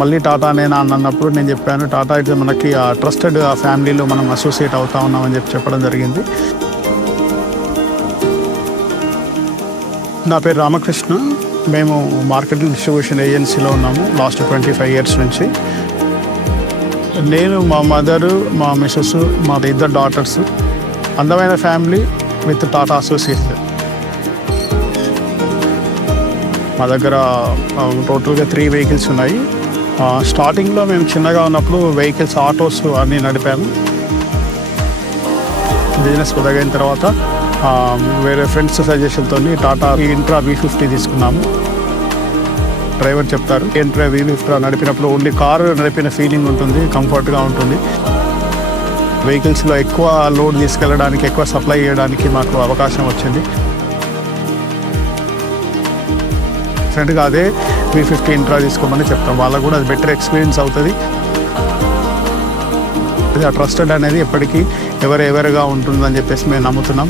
మళ్ళీ టాటా నేనా అని అన్నప్పుడు నేను చెప్పాను, టాటా అయితే మనకి ట్రస్టెడ్ ఫ్యామిలీలో మనం అసోసియేట్ అవుతా ఉన్నామని చెప్పడం జరిగింది. నా పేరు రామకృష్ణ. మేము మార్కెటింగ్ డిస్ట్రిబ్యూషన్ ఏజెన్సీలో ఉన్నాము లాస్ట్ 25 years నుంచి. నేను, మా మదరు, మా మిస్సెస్, మా 2 daughters, అందమైన ఫ్యామిలీ విత్ టాటా అసోసియేట్స్. మా దగ్గర టోటల్గా 3 vehicles ఉన్నాయి. స్టార్టింగ్లో మేము చిన్నగా ఉన్నప్పుడు వెహికల్స్, ఆటోస్ అన్నీ నడిపాము. బిజినెస్ పెద్దగైన తర్వాత వేరే ఫ్రెండ్స్ సజెషన్తో టాటా ఇంట్రా V50 తీసుకున్నాము. డ్రైవర్ చెప్తారు, ఇంట్రా V50 నడిపినప్పుడు ఓన్లీ కారు నడిపిన ఫీలింగ్ ఉంటుంది, కంఫర్ట్గా ఉంటుంది. వెహికల్స్లో ఎక్కువ లోడ్ తీసుకెళ్ళడానికి, ఎక్కువ సప్లై చేయడానికి మాకు అవకాశం వచ్చింది. డెఫినెట్గా అదే V50 ఇంట్రా తీసుకోమని చెప్తాం. వాళ్ళకు కూడా అది బెటర్ ఎక్స్పీరియన్స్ అవుతుంది. ఆ ట్రస్టెడ్ అనేది ఎప్పటికీ ఎవరుగా ఉంటుందని చెప్పేసి మేము నమ్ముతున్నాం.